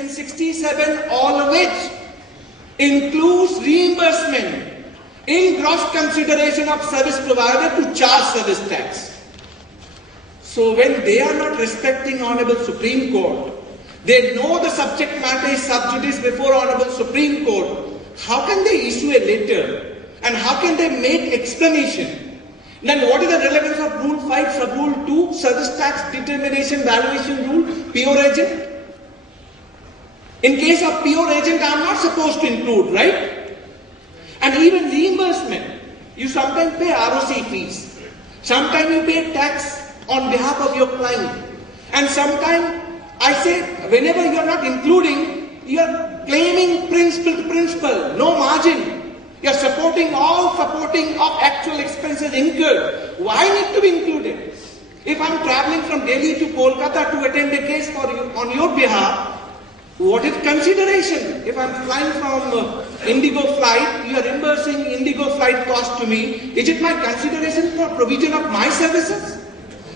67, all of which includes reimbursement in gross consideration of service provider to charge service tax. So when they are not respecting Honorable Supreme Court, they know the subject matter is sub judice before Honorable Supreme Court, how can they issue a letter and how can they make explanation? Then what is the relevance of Rule 5, Sub-Rule 2, Service Tax Determination Valuation Rule, pure agent? In case of pure agent, I am not supposed to include, right? And even reimbursement, you sometimes pay ROC fees. Sometimes you pay tax on behalf of your client. And sometimes, I say, whenever you are not including, you are claiming principal to principal, no margin. You are supporting of actual expenses incurred. Why need to be included? If I am traveling from Delhi to Kolkata to attend a case for you, on your behalf, what is consideration? If I am flying from Indigo flight, you are reimbursing Indigo flight cost to me. Is it my consideration for provision of my services?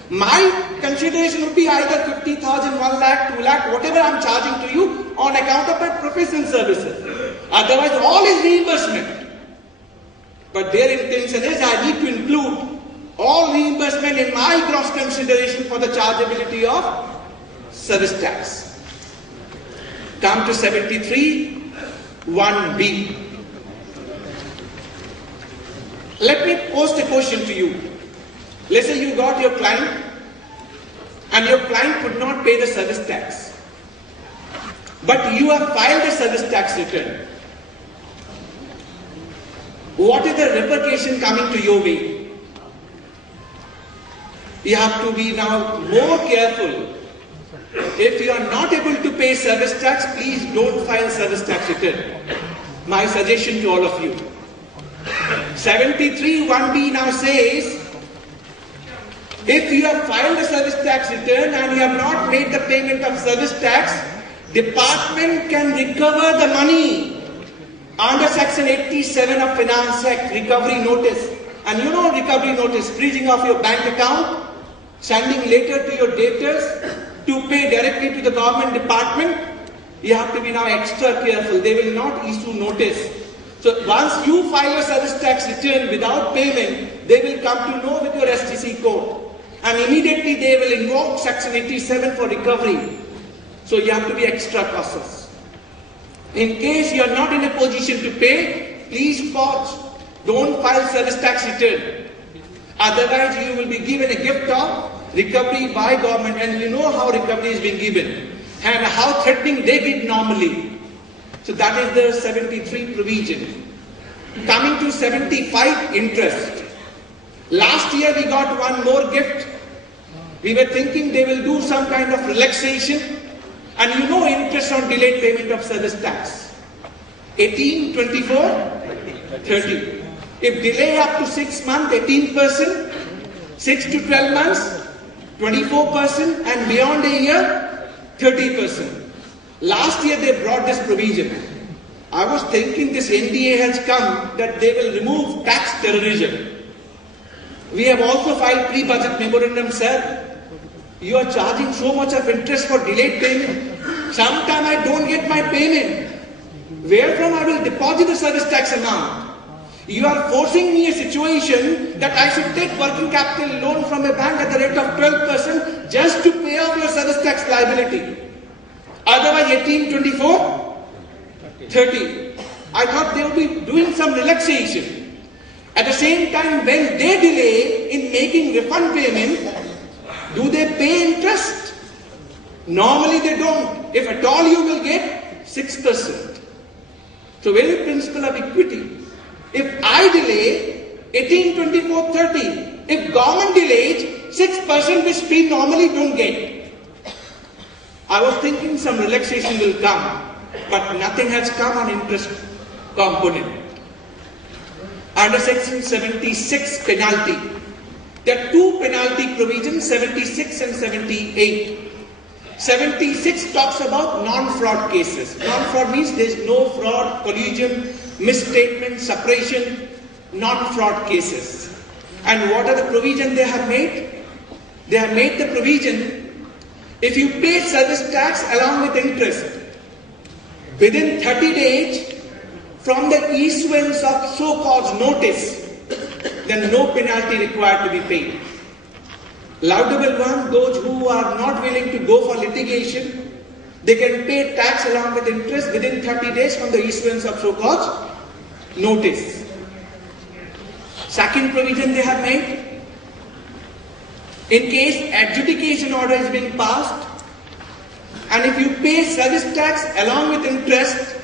My consideration would be either 50,000, 1 lakh, 2 lakh, whatever I am charging to you on account of my professional services. Otherwise, all is reimbursement. But their intention is I need to include all reimbursement in my gross consideration for the chargeability of service tax. Come to 73, 1B. Let me pose a question to you. Let's say you got your client and your client could not pay the service tax. But you have filed a service tax return. What is the repercussion coming to your way? You have to be now more careful. If you are not able to pay service tax, please don't file service tax return. My suggestion to all of you. 73 1B now says, if you have filed a service tax return and you have not made the payment of service tax, department can recover the money under Section 87 of Finance Act, recovery notice. And you know recovery notice, freezing of your bank account, sending letter to your debtors, to pay directly to the government department. You have to be now extra careful. They will not issue notice. So once you file a service tax return without payment, they will come to know with your STC code. And immediately they will invoke Section 87 for recovery. So you have to be extra cautious. In case you are not in a position to pay, please pause. Don't file service tax return. Otherwise you will be given a gift of recovery by government, and you know how recovery is being given and how threatening they give normally. So that is the 73 provision. Coming to 75, interest. Last year we got one more gift. We were thinking they will do some kind of relaxation, and you know interest on delayed payment of service tax. 18, 24, 30. If delay up to 6 months, 18%, 6 to 12 months, 24%, and beyond a year, 30%. Last year they brought this provision. I was thinking this NDA has come that they will remove tax terrorism. We have also filed pre-budget memorandum, sir. You are charging so much of interest for delayed payment. Sometime I don't get my payment. Where from I will deposit the service tax amount? You are forcing me a situation that I should take working capital loan from a bank at the rate of 12% just to pay off your service tax liability. Otherwise 18, 24, 30. I thought they would be doing some relaxation. At the same time, when they delay in making refund payment, do they pay interest? Normally they don't. If at all you will get 6%. So very principle of equity. If I delay 18, 24, 30, if government delays 6% which we normally don't get. I was thinking some relaxation will come, but nothing has come on interest component. Under Section 76 penalty, there are two penalty provisions, 76 and 78. 76 talks about non-fraud cases. Non-fraud means there is no fraud, collusion, misstatement, suppression, non-fraud cases. And what are the provisions they have made? They have made the provision, if you pay service tax along with interest, within 30 days from the issuance of so-called notice, then no penalty required to be paid. Laudable one, those who are not willing to go for litigation, they can pay tax along with interest within 30 days from the issuance of so-called notice. Second provision they have made, in case adjudication order is being passed, and if you pay service tax along with interest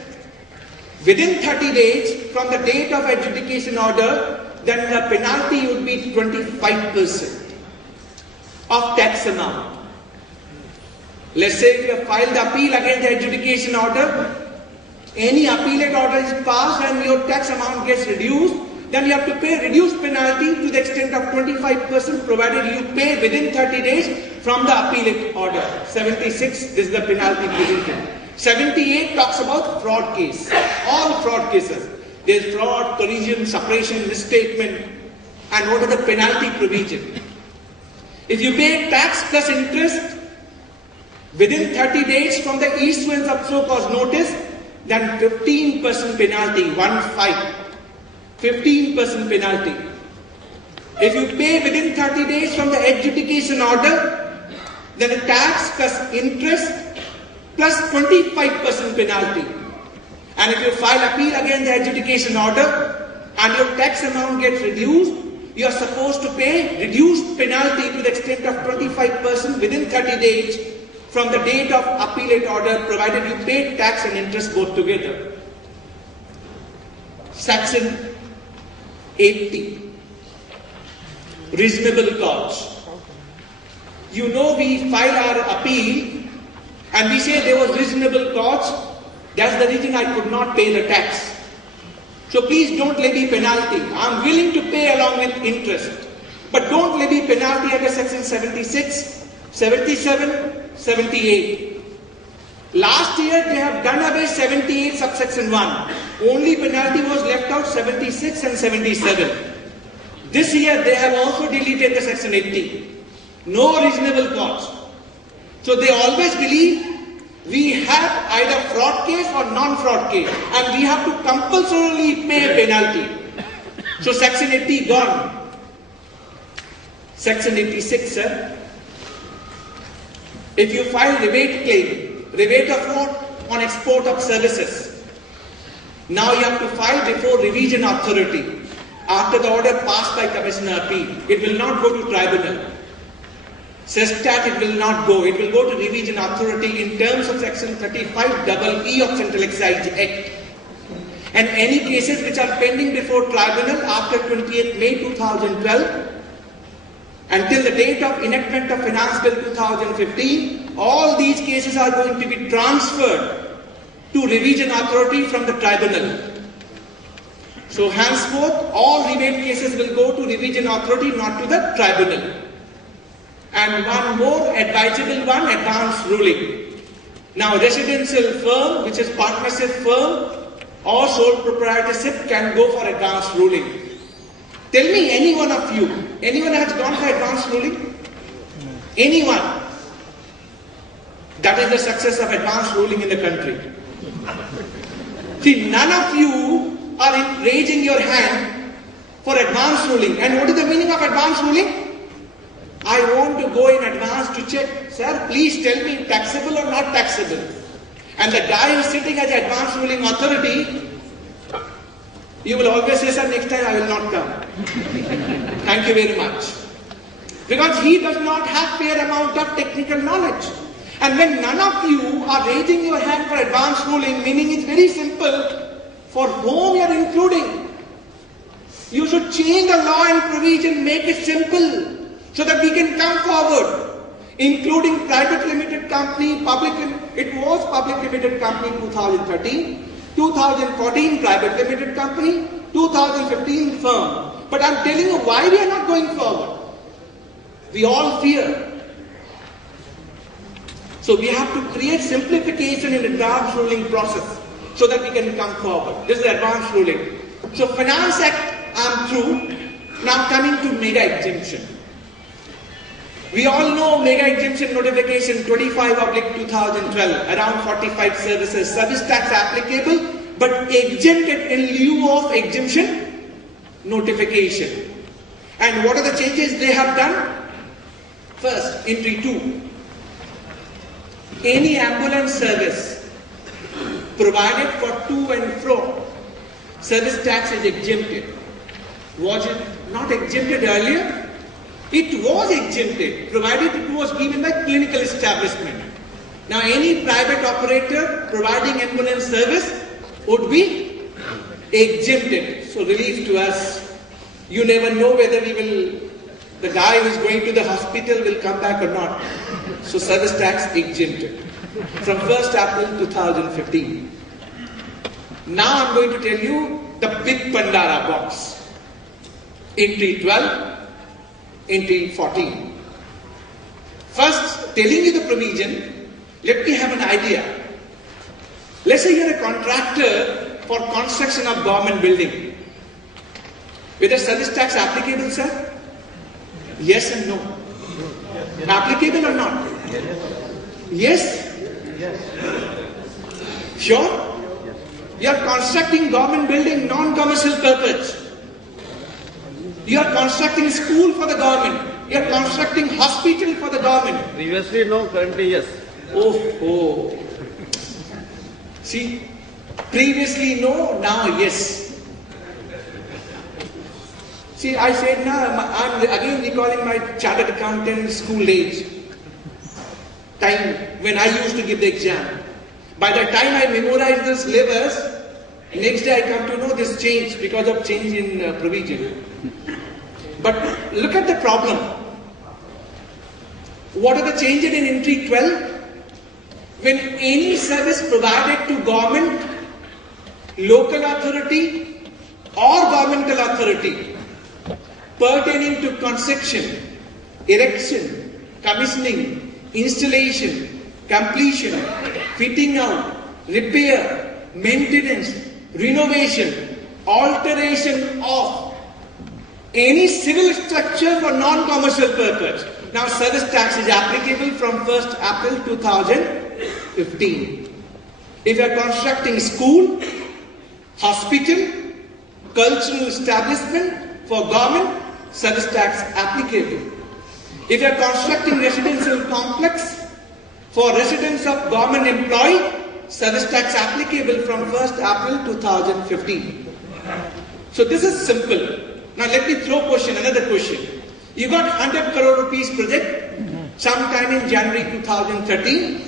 within 30 days from the date of adjudication order, then the penalty would be 25% of tax amount. Let's say if you have filed appeal against the adjudication order, any appellate order is passed and your tax amount gets reduced, then you have to pay reduced penalty to the extent of 25% provided you pay within 30 days from the appellate order. 76, this is the penalty provision. 78 talks about fraud case. All fraud cases. There is fraud, collusion, suppression, misstatement, and what are the penalty provision? If you pay tax plus interest within 30 days from the issuance of so-called notice, then 15% penalty, 15% penalty. If you pay within 30 days from the adjudication order, then the tax plus interest plus 25% penalty. And if you file appeal against the adjudication order and your tax amount gets reduced, you are supposed to pay reduced penalty to the extent of 25% within 30 days from the date of appellate order, provided you pay tax and interest both together. Section 80. Reasonable cause. You know, we file our appeal and we say there was reasonable cause. That's the reason I could not pay the tax. So please don't levy penalty. I'm willing to pay along with interest. But don't levy penalty under section 76, 77, 78. Last year they have done away 78 subsection 1. Only penalty was left out 76 and 77. This year they have also deleted the section 80. No reasonable cause. So they always believe we have either fraud case or non-fraud case and we have to compulsorily pay a penalty. So section 80 gone. Section 86, sir. If you file rebate claim, rebate of what? On export of services. Now you have to file before revision authority. After the order passed by Commissioner Appeal, it will not go to tribunal. Sestat, it will not go. It will go to revision authority in terms of section 35EE of Central Excise Act. And any cases which are pending before tribunal after 28th May 2012 until the date of enactment of Finance Bill 2015, all these cases are going to be transferred to revision authority from the tribunal. So henceforth, all rebate cases will go to revision authority, not to the tribunal. And one more advisable one, advance ruling. Now residential firm, which is partnership firm or sole proprietorship, can go for advance ruling. Tell me any one of you, anyone has gone for advance ruling? Anyone? That is the success of advance ruling in the country. See, none of you are raising your hand for advance ruling. And what is the meaning of advance ruling? I want to go in advance to check, sir, please tell me taxable or not taxable. And the guy who is sitting as advance ruling authority, you will always say, sir, next time I will not come. Thank you very much. Because he does not have fair amount of technical knowledge. And when none of you are raising your hand for advance ruling, meaning it's very simple, for whom you are including. You should change the law and provision, make it simple, so that we can come forward, including private limited company, it was public limited company in 2013, 2014 private limited company, 2015 firm. But I'm telling you why we are not going forward. We all fear. So we have to create simplification in the advance ruling process so that we can come forward. This is advance ruling. So Finance Act, I'm through. Now coming to mega exemption. We all know mega exemption notification 25/2012, around 45 services, service tax applicable, but exempted in lieu of exemption notification. And what are the changes they have done? First, entry 2. Any ambulance service provided for to and fro, service tax is exempted. Was it not exempted earlier? It was exempted, provided it was given by clinical establishment. Now any private operator providing ambulance service would be exempted. So relief to us. You never know whether the guy who is going to the hospital will come back or not. So service tax exempted from 1st April 2015. Now I'm going to tell you the big Pandara box. Entry 12. Entry 14. First, telling you the provision, let me have an idea. Let's say you're a contractor for construction of government building. Whether service tax applicable, sir? Yes and no. Applicable or not? Yes? Sure? You are constructing government building, non-commercial purpose. You are constructing school for the government. You are constructing hospital for the government. Previously no, currently yes. Oh. See, previously no, now yes. See, I said now, I'm again recalling my chartered accountant school age. Time when I used to give the exam. By the time I memorized the syllabus, next day I come to know this change because of change in provision. But look at the problem. What are the changes in entry 12? When any service provided to government, local authority or governmental authority pertaining to construction, erection, commissioning, installation, completion, fitting out, repair, maintenance, renovation, alteration of any civil structure for non-commercial purpose. Now service tax is applicable from 1st April 2015. If you are constructing school, hospital, cultural establishment for government, service tax applicable. If you are constructing residential complex for residents of government employee, service tax applicable from 1st April 2015. So this is simple. Now let me throw another question. You got 100 crore rupees project sometime in January 2013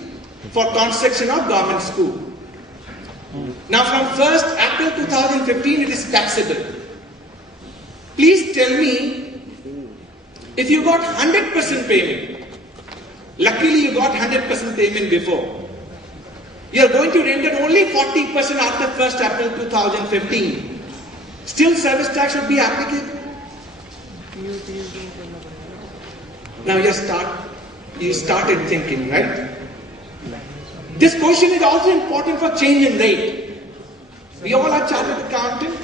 for construction of government school. Now from 1st April 2015 it is taxable. Please tell me, if you got 100% payment, luckily you got 100% payment before, you are going to render only 40% after 1st April 2015. Still service tax should be applicable. Now you started thinking, right? This question is also important for change in rate. We all are chartered accountant.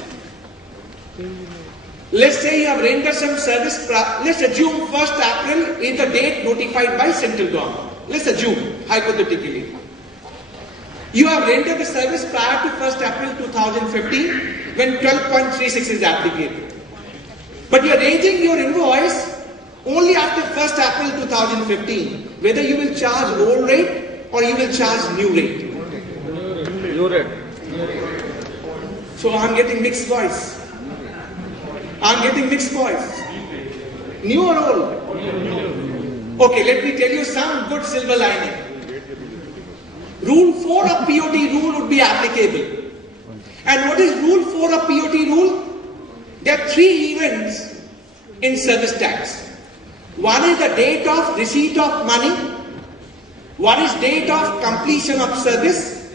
Let's say you have rendered some service, let's assume 1st April is the date notified by central government. Let's assume, hypothetically. You have rendered the service prior to 1st April 2015 when 12.36 is applicable. But you are raising your invoice only after 1st April 2015. Whether you will charge old rate or you will charge new rate. New rate. So I am getting mixed voice. New or old? Okay, let me tell you some good silver lining. Rule 4 of POT rule would be applicable. And what is Rule 4 of POT rule? There are 3 events in service tax. One is the date of receipt of money, one is date of completion of service,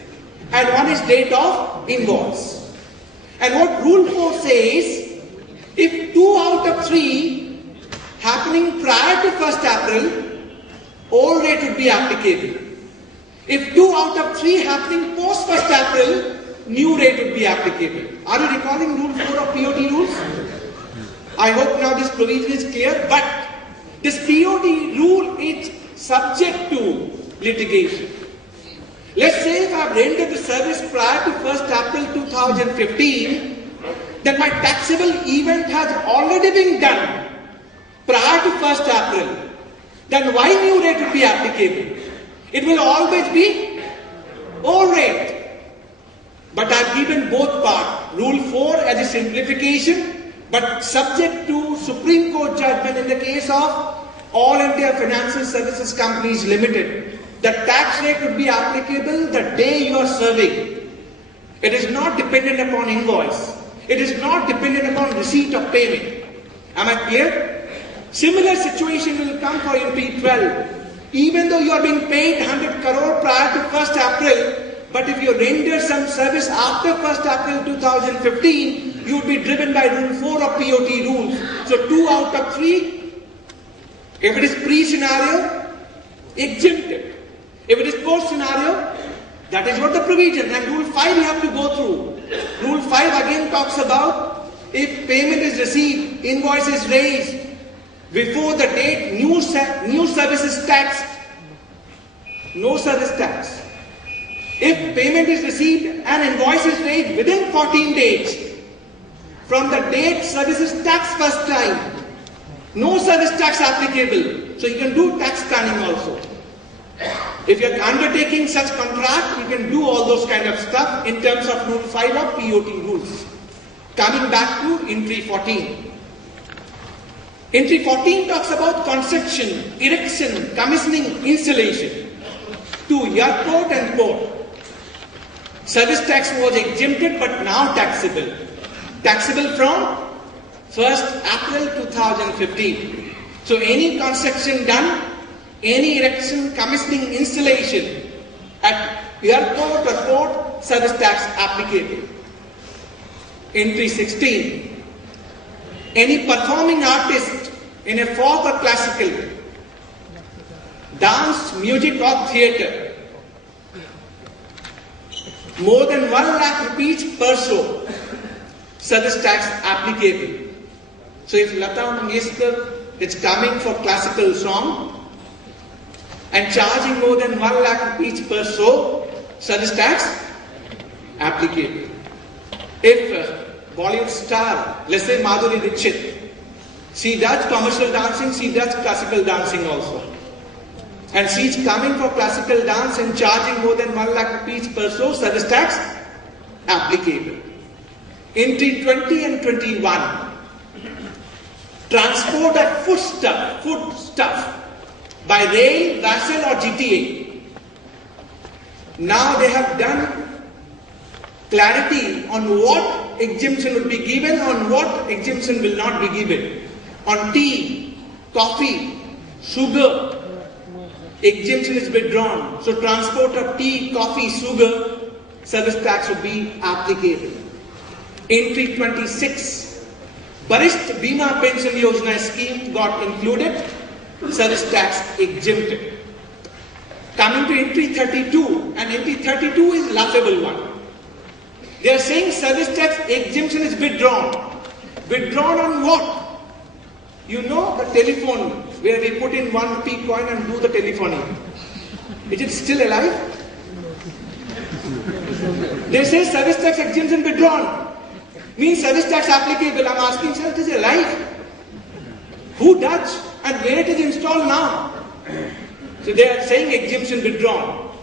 and one is date of invoice. And what Rule 4 says, if 2 out of 3 happening prior to 1st April, old rate would be applicable. If 2 out of 3 happening post 1st April, new rate would be applicable. Are you recalling Rule 4 of POT rules? I hope now this provision is clear, but This POT rule is subject to litigation. Let's say if I've rendered the service prior to 1st April 2015, then my taxable event has already been done prior to 1st April. Then why new rate will be applicable? It will always be old rate. But I've given both parts. Rule 4 as a simplification, but subject to Supreme Court judgment in the case of All India Financial Services Companies Limited. The tax rate would be applicable the day you are serving. It is not dependent upon invoice. It is not dependent upon receipt of payment. Am I clear? Similar situation will come for MP 12. Even though you are being paid 100 crore prior to 1st April, but if you render some service after 1st April 2015, you would be driven by Rule 4 of POT rules. So 2 out of 3, if it is pre-scenario, exempted. If it is post-scenario, that is what the provision. And Rule 5 you have to go through. Rule 5 again talks about if payment is received, invoice is raised, before the date new service is taxed, no service tax. If payment is received and invoice is raised within 14 days from the date service is taxed first time, no service tax applicable. So you can do tax planning also. If you are undertaking such contract, you can do all those kind of stuff in terms of Rule 5 of POT rules. Coming back to Entry 14. Entry 14 talks about construction, erection, commissioning, installation to airport and port. Service tax was exempted but now taxable. Taxable from 1st April 2015. So any construction done, any erection, commissioning, installation at airport or port, service tax applicable. Entry 16. Any performing artist in a folk or classical, dance, music or theatre, more than 1 lakh rupees per show, service tax applicable. So if Lata Mangeshkar is coming for classical song and charging more than 1 lakh rupees per show, service tax applicable. If Bollywood star, let's say Madhuri Dixit, she does commercial dancing, she does classical dancing also. And she is coming for classical dance and charging more than 1 lakh rupees per show, service tax applicable. Entry 20 and 21. Transport of foodstuff by rail, vessel or GTA. Now they have done clarity on what exemption will be given, on what exemption will not be given. On tea, coffee, sugar, exemption is withdrawn. So transport of tea, coffee, sugar, service tax would be applicable. Entry 26. Barisht Bima Pension Yojana scheme got included, service tax exempted. Coming to entry 32, and entry 32 is laughable one. They are saying service tax exemption is withdrawn. Withdrawn on what? You know the telephone where we put in 1 rupee coin and do the telephoning. Is it still alive? They say service tax exemption withdrawn. Means service tax applicable. I'm asking, sir, it is alive. Who does and where it is installed now? So they are saying exemption withdrawn.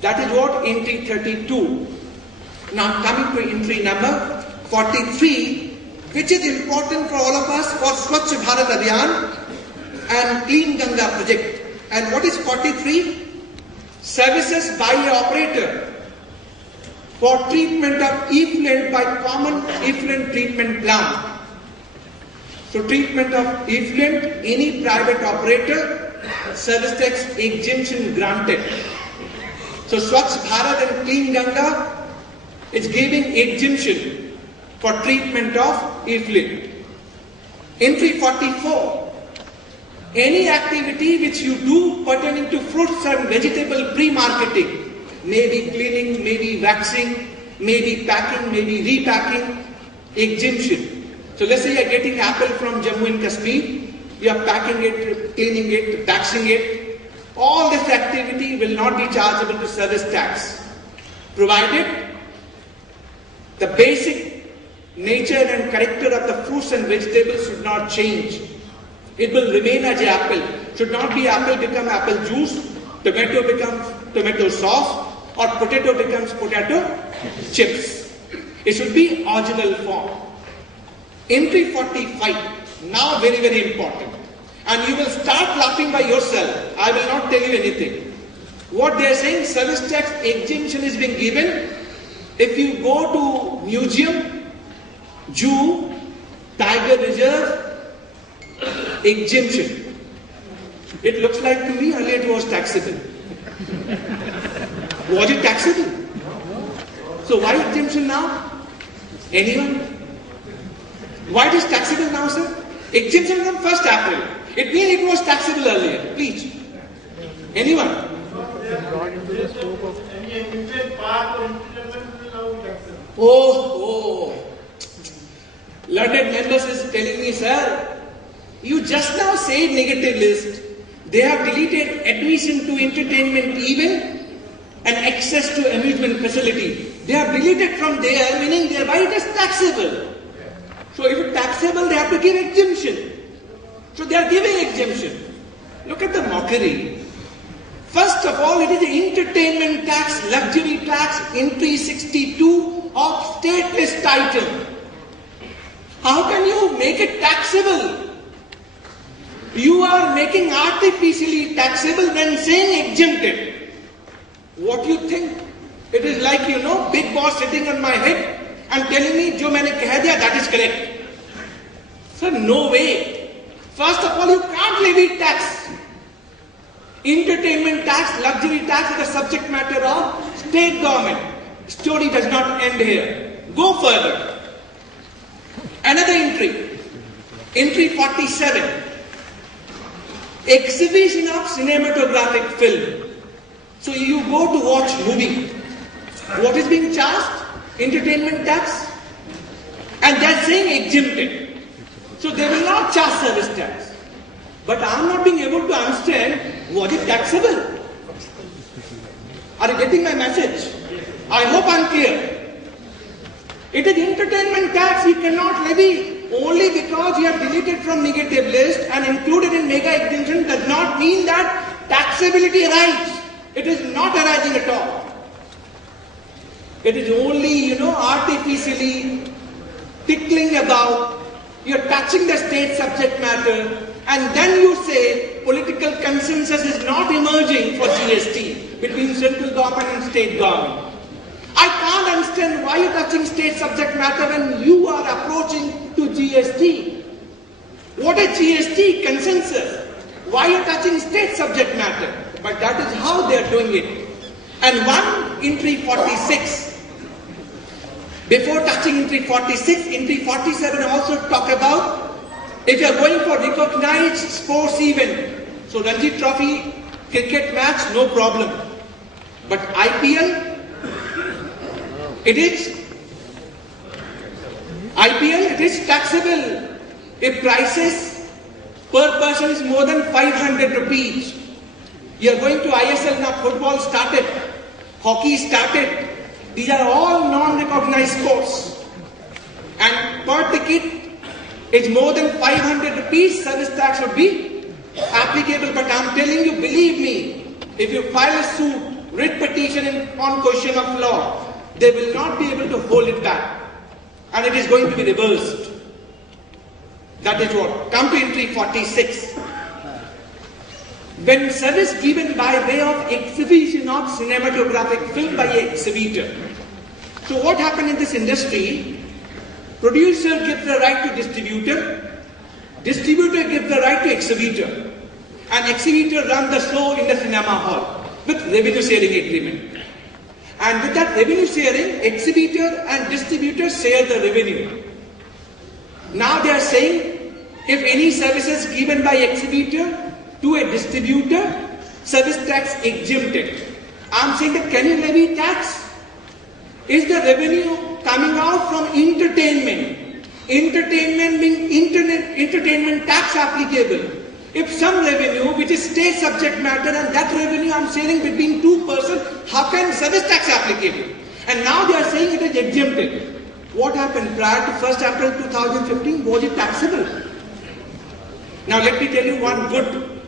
That is what entry 32. Now coming to entry number 43, which is important for all of us for Swachh Bharat Abhiyan and Clean Ganga project. And what is 43? Services by an operator for treatment of effluent by common effluent treatment plant. So treatment of effluent, any private operator, service tax exemption granted. So Swachh Bharat and Clean Ganga is giving exemption for treatment of effluent. Entry 44. Any activity which you do pertaining to fruits and vegetable pre-marketing, maybe cleaning, maybe waxing, maybe packing, maybe repacking, exemption. So let's say you are getting apple from Jammu and Kashmir, you are packing it, cleaning it, taxing it. All this activity will not be chargeable to service tax, provided the basic nature and character of the fruits and vegetables should not change. It will remain as an apple. Should not be apple become apple juice, tomato becomes tomato sauce, or potato becomes potato chips. It should be original form. Entry 45, now very, very important. And you will start laughing by yourself. I will not tell you anything. What they are saying, service tax exemption is being given if you go to museum, zoo, tiger reserve, exemption. It looks like to me earlier it was taxable. Was it taxable? So why exemption now? Anyone? Why it is taxable now, sir? Exemption from 1st April. It means it was taxable earlier. Please. Anyone? Oh. Learned members is telling me, sir, you just now said negative list. They have deleted admission to entertainment event and access to amusement facility. They have deleted from there, meaning thereby it is taxable. So if it's taxable, they have to give exemption. So they are giving exemption. Look at the mockery. First of all, it is the entertainment tax, luxury tax, entry 62 of state list item. How can you make it taxable? You are making artificially taxable when saying exempted. What do you think? It is like, big boss sitting on my head and telling me, jo maine keh diya, that is correct. Sir, no way. First of all, you can't levy tax. Entertainment tax, luxury tax is the subject matter of state government. Story does not end here. Go further. Another entry. Entry 47. Exhibition of cinematographic film. So you go to watch movie. What is being charged? Entertainment tax. And they are saying exempted. So they will not charge service tax. But I am not being able to understand, was it taxable? Are you getting my message? I hope I am clear. It is entertainment tax you cannot levy only because you have deleted from negative list and included in mega exemption does not mean that taxability arises. It is not arising at all. It is only, artificially tickling about. You are touching the state subject matter and then you say political consensus is not emerging for GST between central government and state government. I can't understand why you are touching state subject matter when you are approaching to GST. What is GST? Consensus. Why are you touching state subject matter? But that is how they are doing it. And one entry 46. Before touching entry 46, entry 47 also talk about if you are going for recognized sports event. So Ranji Trophy, cricket match, no problem. But IPL, it is taxable if prices per person is more than 500 rupees. You are going to ISL now, football started, hockey started. These are all non-recognized sports. And per ticket is more than 500 rupees, service tax would be applicable. But I am telling you, believe me, if you file a suit, writ petition on question of law, they will not be able to hold it back. And it is going to be reversed. That is what. Come to entry 46. When service given by way of exhibition of cinematographic film by an exhibitor. So what happened in this industry? Producer gives the right to distributor. Distributor gives the right to exhibitor. And exhibitor runs the show in the cinema hall with revenue sharing agreement. And with that revenue sharing, exhibitor and distributor share the revenue. Now they are saying, if any services given by exhibitor to a distributor, service tax exempted. I am saying that can you levy tax? Is the revenue coming out from entertainment? entertainment being entertainment tax applicable. If some revenue which is state subject matter and that revenue I'm sharing between two persons, how can service tax applicable? And now they are saying it is exempted. What happened prior to 1st April 2015? Was it taxable? Now let me tell you one good